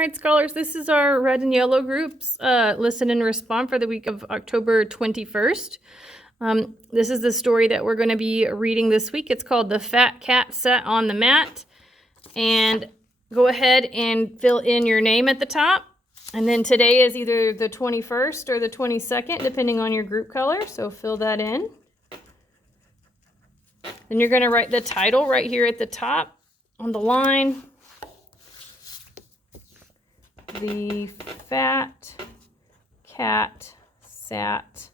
right, scholars, this is our red and yellow groups, listen and respond for the week of October 21st. This is the story that we're going to be reading this week. It's called The Fat Cat Sat on the Mat. And go ahead and fill in your name at the top. And then today is either the 21st or the 22nd, depending on your group color. So fill that in. Then you're going to write the title right here at the top on the line. The fat cat sat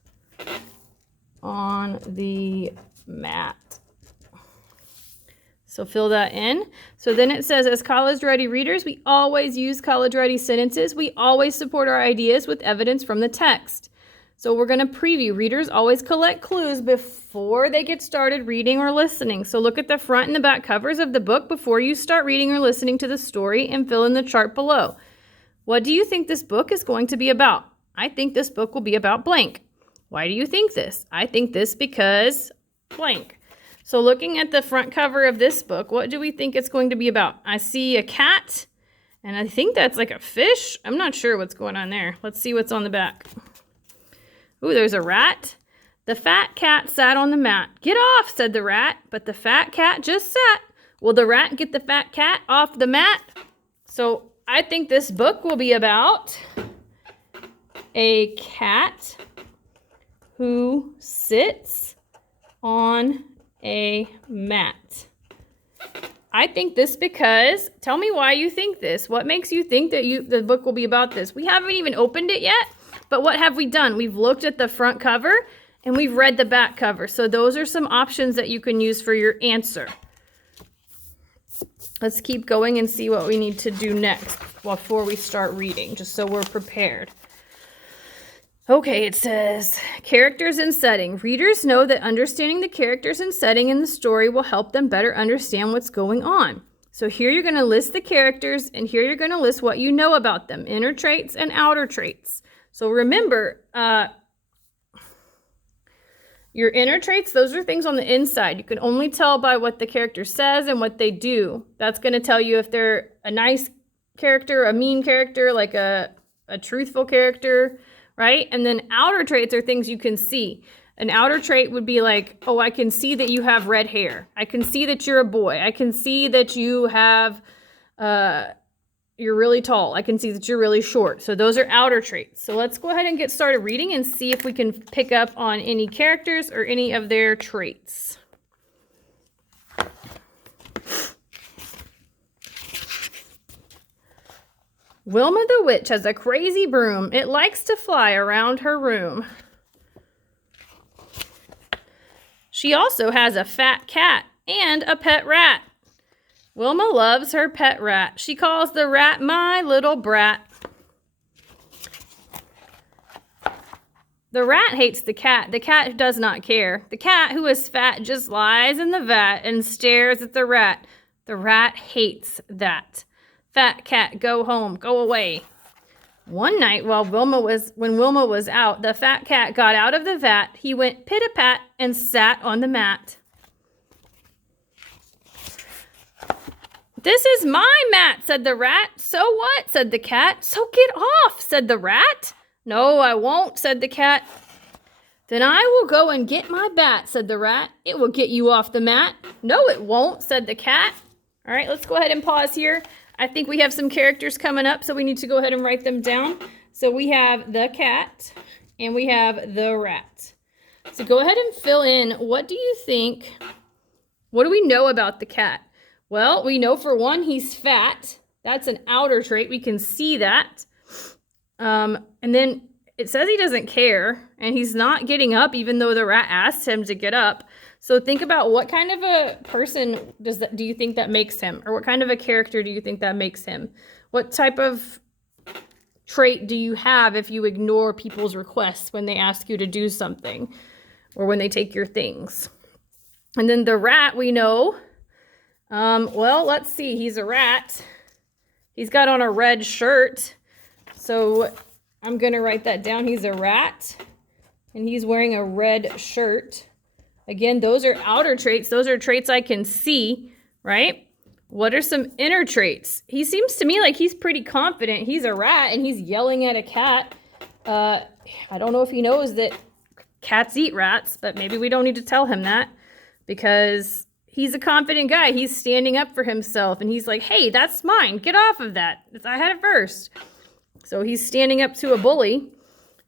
on the mat. So fill that in. So then it says, as college-ready readers, we always use college-ready sentences. We always support our ideas with evidence from the text. So we're going to preview. Readers always collect clues before they get started reading or listening. So look at the front and the back covers of the book before you start reading or listening to the story and fill in the chart below. What do you think this book is going to be about? I think this book will be about blank. Why do you think this? I think this because blank. So looking at the front cover of this book, what do we think it's going to be about? I see a cat, and I think that's like a fish. I'm not sure what's going on there. Let's see what's on the back. Ooh, there's a rat. The fat cat sat on the mat. Get off, said the rat, but the fat cat just sat. Will the rat get the fat cat off the mat? So I think this book will be about a cat who sits on a mat. I think this because, tell me why you think this. What makes you think that the book will be about this? We haven't even opened it yet, but what have we done? We've looked at the front cover and we've read the back cover. So those are some options that you can use for your answer. Let's keep going and see what we need to do next before we start reading, just so we're prepared. Okay, it says, characters and setting. Readers know that understanding the characters and setting in the story will help them better understand what's going on. So here you're going to list the characters, and here you're going to list what you know about them, inner traits and outer traits. So remember, your inner traits, those are things on the inside. You can only tell by what the character says and what they do. That's going to tell you if they're a nice character, a mean character, like a truthful character, right? And then outer traits are things you can see. An outer trait would be like, oh, I can see that you have red hair. I can see that you're a boy. I can see that you have, you're really tall. I can see that you're really short. So those are outer traits. So let's go ahead and get started reading and see if we can pick up on any characters or any of their traits. Wilma the witch has a crazy broom. It likes to fly around her room. She also has a fat cat and a pet rat. Wilma loves her pet rat. She calls the rat my little brat. The rat hates the cat. The cat does not care. The cat, who is fat, just lies in the vat and stares at the rat. The rat hates that. Fat cat, go home, go away. One night when Wilma was out, the fat cat got out of the vat. He went pit-a-pat and sat on the mat. This is my mat, said the rat. So what, said the cat. So get off, said the rat. No, I won't, said the cat. Then I will go and get my bat, said the rat. It will get you off the mat. No, it won't, said the cat. All right, let's go ahead and pause here. I think we have some characters coming up, so we need to go ahead and write them down. So we have the cat and we have the rat. So go ahead and fill in, what do you think, what do we know about the cat? Well, we know for one, he's fat. That's an outer trait. We can see that. And then it says he doesn't care, and he's not getting up even though the rat asked him to get up. So think about what kind of a person do you think that makes him? Or what kind of a character do you think that makes him? What type of trait do you have if you ignore people's requests when they ask you to do something or when they take your things? And then the rat, we know, well, let's see. He's a rat. He's got on a red shirt. So I'm going to write that down. He's a rat and he's wearing a red shirt. Again, those are outer traits. Those are traits I can see, right? What are some inner traits? He seems to me like he's pretty confident. He's a rat and he's yelling at a cat. I don't know if he knows that cats eat rats, but maybe we don't need to tell him that because he's a confident guy. He's standing up for himself and he's like, hey, that's mine. Get off of that. I had it first. So he's standing up to a bully.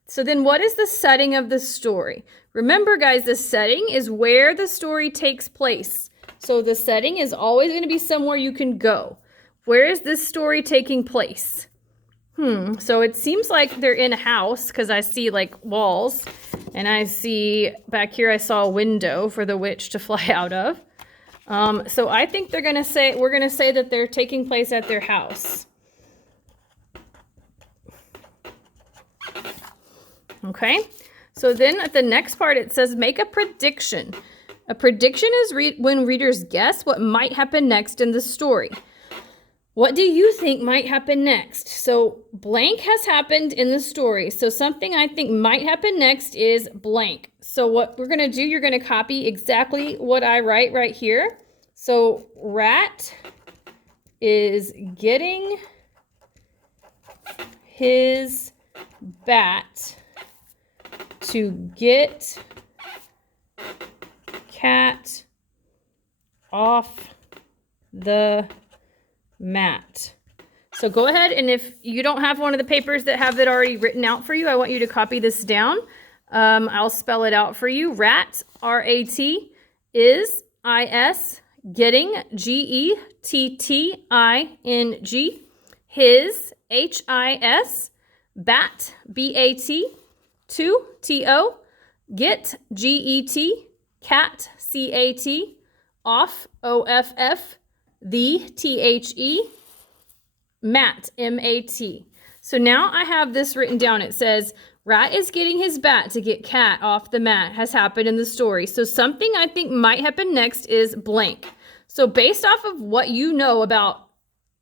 So then what is the setting of the story? Remember, guys, the setting is where the story takes place. So the setting is always going to be somewhere you can go. Where is this story taking place? So it seems like they're in a house because I see like walls and I see back here I saw a window for the witch to fly out of. So I think we're going to say that they're taking place at their house. Okay, so then at the next part it says make a prediction. A prediction is when readers guess what might happen next in the story. What do you think might happen next? So blank has happened in the story. So something I think might happen next is blank. So what we're going to do, you're going to copy exactly what I write right here. So rat is getting his bat to get cat off the mat. So go ahead, and if you don't have one of the papers that have it already written out for you, I want you to copy this down. I'll spell it out for you. Rat, R-A-T, is, I-S, getting, G-E-T-T-I-N-G, his, H-I-S, bat, B-A-T, to, T-O, get, G-E-T, cat, C-A-T, off, O-F-F, the, T-H-E, mat, M-A-T. So now I have this written down. It says, rat is getting his bat to get cat off the mat has happened in the story. So something I think might happen next is blank. So based off of what you know about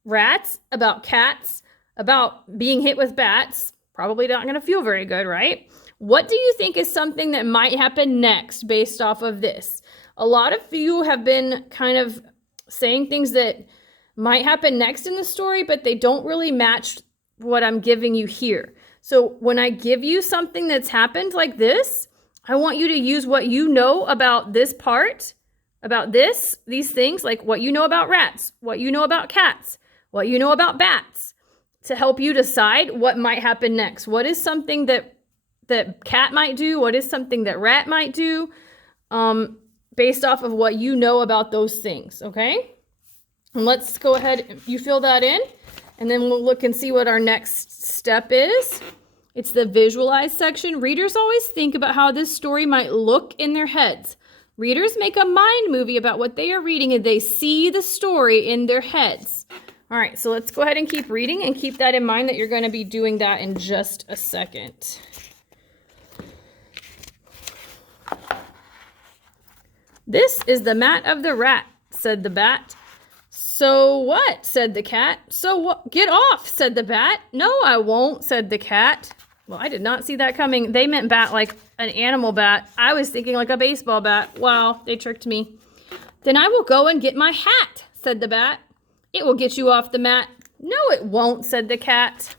rats, about cats, about being hit with bats, probably not going to feel very good, right? What do you think is something that might happen next based off of this? A lot of you have been kind of saying things that might happen next in the story, but they don't really match what I'm giving you here. So when I give you something that's happened like this, I want you to use what you know about this part, about these things, like what you know about rats, what you know about cats, what you know about bats, to help you decide what might happen next. What is something that cat might do? What is something that rat might do? Based off of what you know about those things, okay? And let's go ahead, you fill that in, and then we'll look and see what our next step is. It's the visualize section. Readers always think about how this story might look in their heads. Readers make a mind movie about what they are reading and they see the story in their heads. All right, so let's go ahead and keep reading and keep that in mind that you're going to be doing that in just a second. This is the mat of the rat, said the bat. So what, said the cat. So what? Get off, said the bat. No, I won't, said the cat. Well, I did not see that coming. They meant bat like an animal bat. I was thinking like a baseball bat. Wow, they tricked me. Then I will go and get my hat, said the bat. It will get you off the mat. No, it won't, said the cat.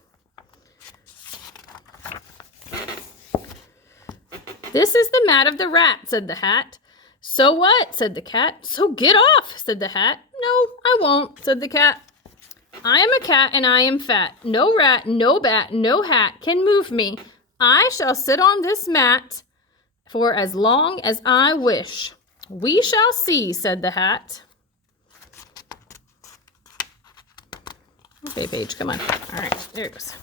This is the mat of the rat, said the hat. So what, said the cat. So get off, said the hat. No, I won't, said the cat. I am a cat and I am fat. No rat, no bat, no hat can move me. I shall sit on this mat for as long as I wish. We shall see, said the hat. Okay, Paige, come on. All right, there it goes.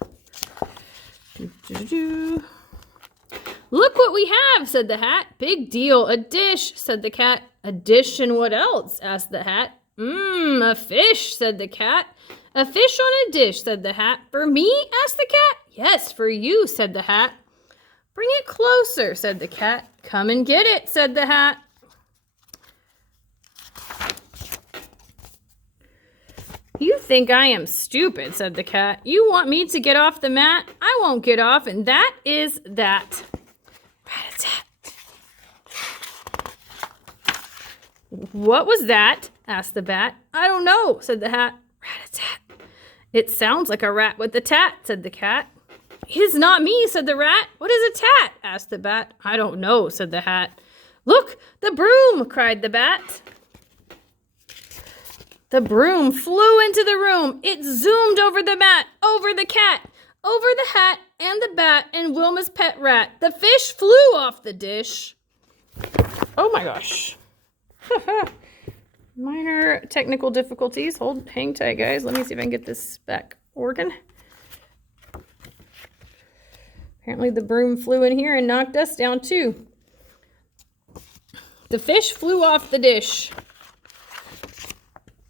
Look what we have, said the hat. Big deal, a dish, said the cat. A dish and what else, asked the hat. A fish, said the cat. A fish on a dish, said the hat. For me, asked the cat. Yes, for you, said the hat. Bring it closer, said the cat. Come and get it, said the hat. You think I am stupid, said the cat. You want me to get off the mat? I won't get off, and that is that. Rat-a-tat. What was that? asked the bat. I don't know, said the hat. Rat-a-tat. It sounds like a rat with a tat, said the cat. It is not me, said the rat. What is a tat? Asked the bat. I don't know, said the hat. Look, the broom, cried the bat. The broom flew into the room. It zoomed over the mat, over the cat, over the hat and the bat and Wilma's pet rat. The fish flew off the dish. Oh my gosh. Minor technical difficulties. Hang tight, guys. Let me see if I can get this back working. Apparently the broom flew in here and knocked us down too. The fish flew off the dish.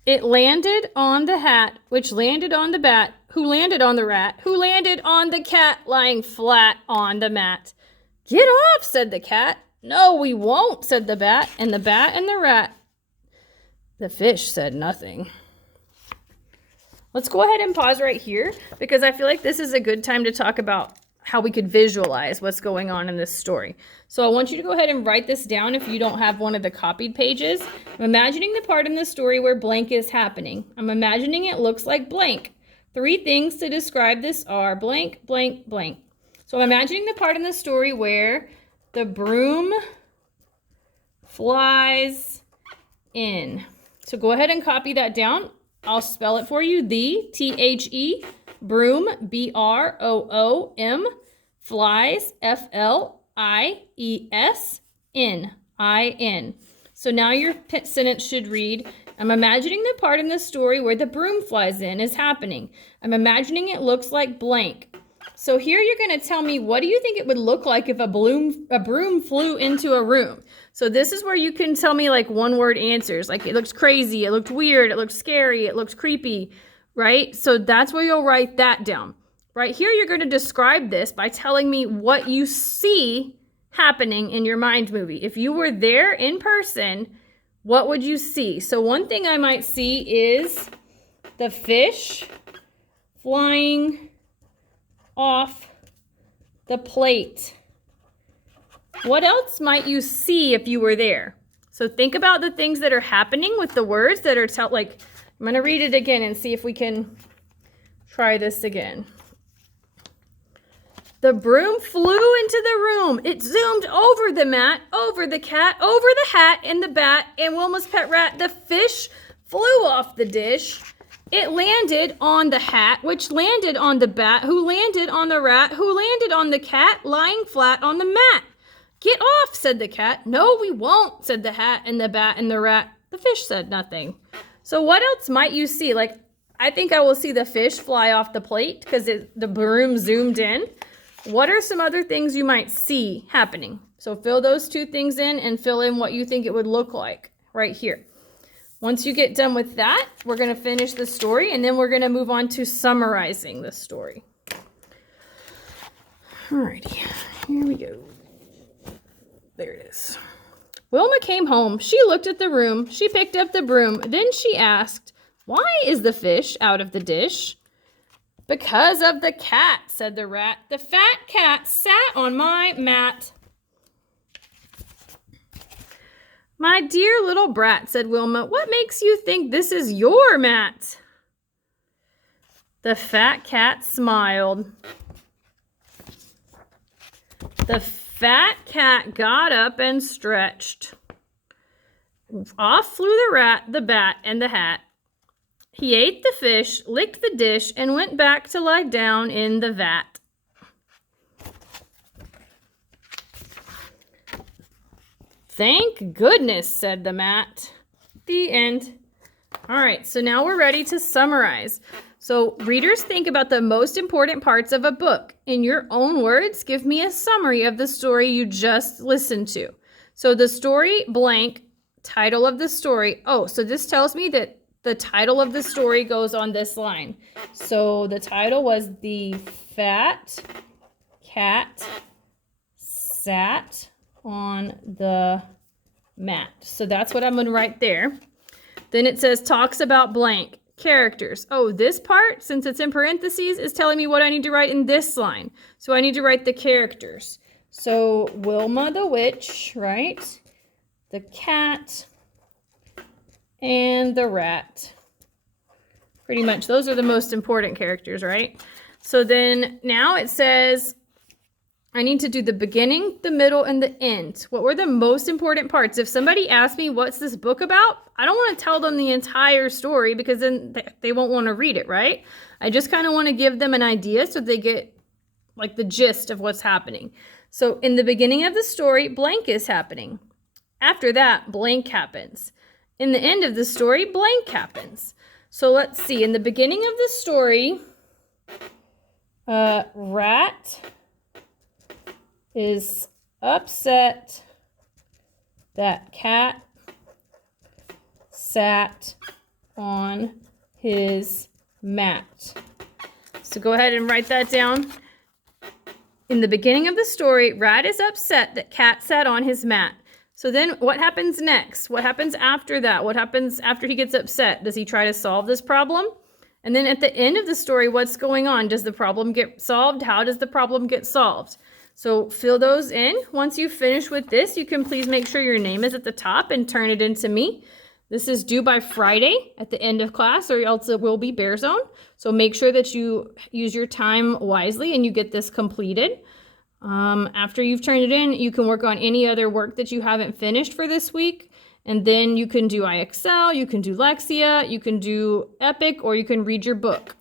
It landed on the hat, which landed on the bat, who landed on the rat, who landed on the cat lying flat on the mat. Get off, said the cat. No, we won't, said the bat and the rat. The fish said nothing. Let's go ahead and pause right here because I feel like this is a good time to talk about how we could visualize what's going on in this story. So I want you to go ahead and write this down if you don't have one of the copied pages. I'm imagining the part in the story where blank is happening. I'm imagining it looks like blank. 3 things to describe this are blank, blank, blank. So I'm imagining the part in the story where the broom flies in. So go ahead and copy that down. I'll spell it for you. The, T-H-E, broom, B-R-O-O-M, flies, F-L-I-E-S, N-I-N. So now your sentence should read, I'm imagining the part in the story where the broom flies in is happening. I'm imagining it looks like blank. So here you're going to tell me, what do you think it would look like if a broom flew into a room? So this is where you can tell me like one-word answers. Like it looks crazy, it looked weird, it looked scary, it looked creepy, right? So that's where you'll write that down. Right here, you're going to describe this by telling me what you see happening in your mind movie. If you were there in person, what would you see? So one thing I might see is the fish flying off the plate. What else might you see if you were there? So think about the things that are happening with the words that are like, I'm going to read it again and see if we can try this again. The broom flew into the room. It zoomed over the mat, over the cat, over the hat and the bat and Wilma's pet rat. The fish flew off the dish. It landed on the hat, which landed on the bat, who landed on the rat, who landed on the cat, lying flat on the mat. Get off, said the cat. No, we won't, said the hat and the bat and the rat. The fish said nothing. So what else might you see? Like, I think I will see the fish fly off the plate because the broom zoomed in. What are some other things you might see happening? So fill those 2 things in and fill in what you think it would look like right here. Once you get done with that, we're going to finish the story and then we're going to move on to summarizing the story. Alrighty, here we go. There it is. Wilma came home. She looked at the room. She picked up the broom. Then she asked, why is the fish out of the dish? Because of the cat, said the rat. The fat cat sat on my mat. My dear little brat, said Wilma, what makes you think this is your mat? The fat cat smiled. The fat cat got up and stretched. Off flew the rat, the bat, and the hat. He ate the fish, licked the dish, and went back to lie down in the vat. Thank goodness, said the mat. The end. All right, so now we're ready to summarize. So readers, think about the most important parts of a book. In your own words, give me a summary of the story you just listened to. So the story blank, title of the story. Oh, so this tells me that the title of the story goes on this line. So the title was The Fat Cat Sat on the Mat. So that's what I'm going to write there. Then it says talks about blank. Characters. Oh, this part, since it's in parentheses, is telling me what I need to write in this line. So I need to write the characters. So Wilma the witch, right? The cat and the rat. Pretty much, those are the most important characters, right? So then now it says, I need to do the beginning, the middle, and the end. What were the most important parts? If somebody asks me, what's this book about? I don't want to tell them the entire story because then they won't want to read it, right? I just kind of want to give them an idea so they get like the gist of what's happening. So in the beginning of the story, blank is happening. After that, blank happens. In the end of the story, blank happens. So let's see. In the beginning of the story, rat is upset that cat sat on his mat. So go ahead and write that down. In the beginning of the story, rat is upset that cat sat on his mat. So then what happens next? What happens after that? What happens after he gets upset? Does he try to solve this problem? And then at the end of the story, what's going on? Does the problem get solved? How does the problem get solved? So fill those in. Once you finish with this, you can please make sure your name is at the top and turn it into me. This is due by Friday at the end of class, or else it will be Bear Zone. So make sure that you use your time wisely and you get this completed. After you've turned it in, you can work on any other work that you haven't finished for this week. And then you can do IXL, you can do Lexia, you can do Epic, or you can read your book.